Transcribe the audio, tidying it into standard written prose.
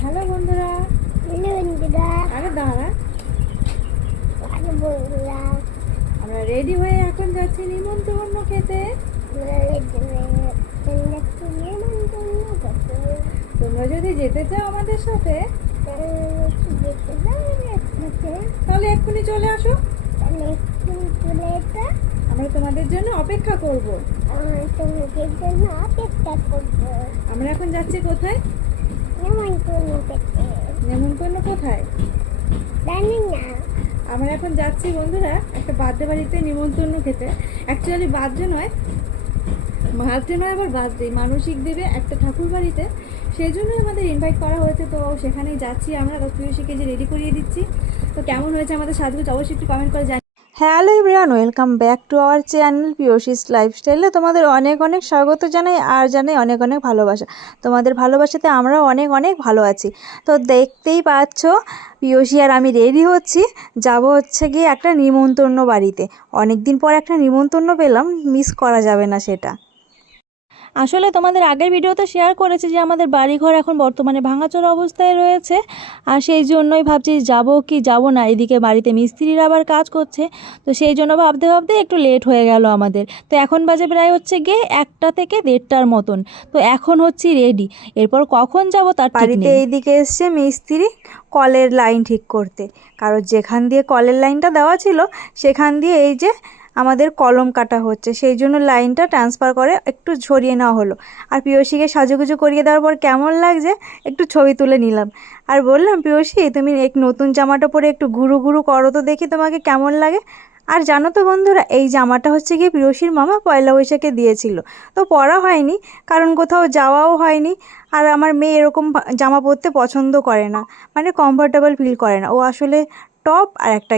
Hello বন্ধুরা, আরে দাঁড়া, আমরা রেডি হয়ে এখন যাচ্ছি নিমন্ত্রণ খেতে। তোমরা যদি যেতে চাও আমাদের সাথে তাহলে এক্ষুনি চলে আসো, আমরা তোমাদের জন্য অপেক্ষা করব। আমরা এখন যাচ্ছি কোথায়? নেমন্তন্ন কোথায় জানি না। আমরা এখন যাচ্ছি বন্ধুরা একটা বার্থডে বাড়িতে নিমন্ত্রণ খেতে। অ্যাকচুয়ালি বার্থডে নয়, আবার বার্থডে মানসিক দেবে একটা ঠাকুর বাড়িতে, সেই জন্যই আমাদের ইনভাইট করা হয়েছে। তো সেখানেই যাচ্ছি আমরা। পিউষিকে যে রেডি করিয়ে দিচ্ছি। তো কেমন হয়েছে আমাদের সাজগোজ অবশ্যই একটু কমেন্ট করে জানি। Hello everyone, welcome back to our channel পিওশিস লাইফস্টাইলে তোমাদের অনেক অনেক স্বাগত জানাই আর জানাই অনেক অনেক ভালোবাসা। তোমাদের ভালোবাসাতে আমরাও অনেক অনেক ভালো আছি। তো দেখতেই পাচ্ছ পিওশি আর আমি রেডি হচ্ছি, যাব হচ্ছে গিয়ে একটা নিমন্ত্রণ বাড়িতে। অনেক দিন পর একটা নিমন্ত্রণ পেলাম, মিস করা যাবে না সেটা। আসলে তোমাদের আগের ভিডিওতে শেয়ার করেছি যে আমাদের বাড়িঘর এখন বর্তমানে ভাঙাচোরা অবস্থায় রয়েছে, আর সেই জন্যই ভাবছি যাব কি যাব না। এদিকে বাড়িতে মিস্ত্রিরা আবার কাজ করছে, তো সেই জন্য ভাবতে ভাবতে একটু লেট হয়ে গেল আমাদের। তো এখন বাজে প্রায় হচ্ছে গিয়ে 1টা থেকে 1:30টার মতন। তো এখন হচ্ছি রেডি, এরপর কখন যাব তার ঠিক নেই। বাড়িতে এইদিকে এসছে মিস্ত্রি কলের লাইন ঠিক করতে, কারণ যেখান দিয়ে কলের লাইনটা দেওয়া ছিল সেখান দিয়ে এই যে আমাদের কলম কাটা হচ্ছে, সেই জন্য লাইনটা ট্রান্সফার করে একটু সরিয়ে নেওয়া হলো। আর পিওশিকে সাজুগুজু করিয়ে দেওয়ার পর কেমন লাগছে একটু ছবি তুলে নিলাম। আর বললাম, পিওশি তুমি এক নতুন জামাটা পরে একটু ঘুরু ঘুরু করো তো দেখি তোমাকে কেমন লাগে। আর জানো তো বন্ধুরা, এই জামাটা হচ্ছে গিয়ে পিওশির মামা পয়লা বৈশাখে দিয়েছিল। তো পরা হয়নি, কারণ কোথাও যাওয়াও হয়নি। আর আমার মেয়ে এরকম জামা পরতে পছন্দ করে না, মানে কমফোর্টেবল ফিল করে না। ও আসলে টপ আর একটা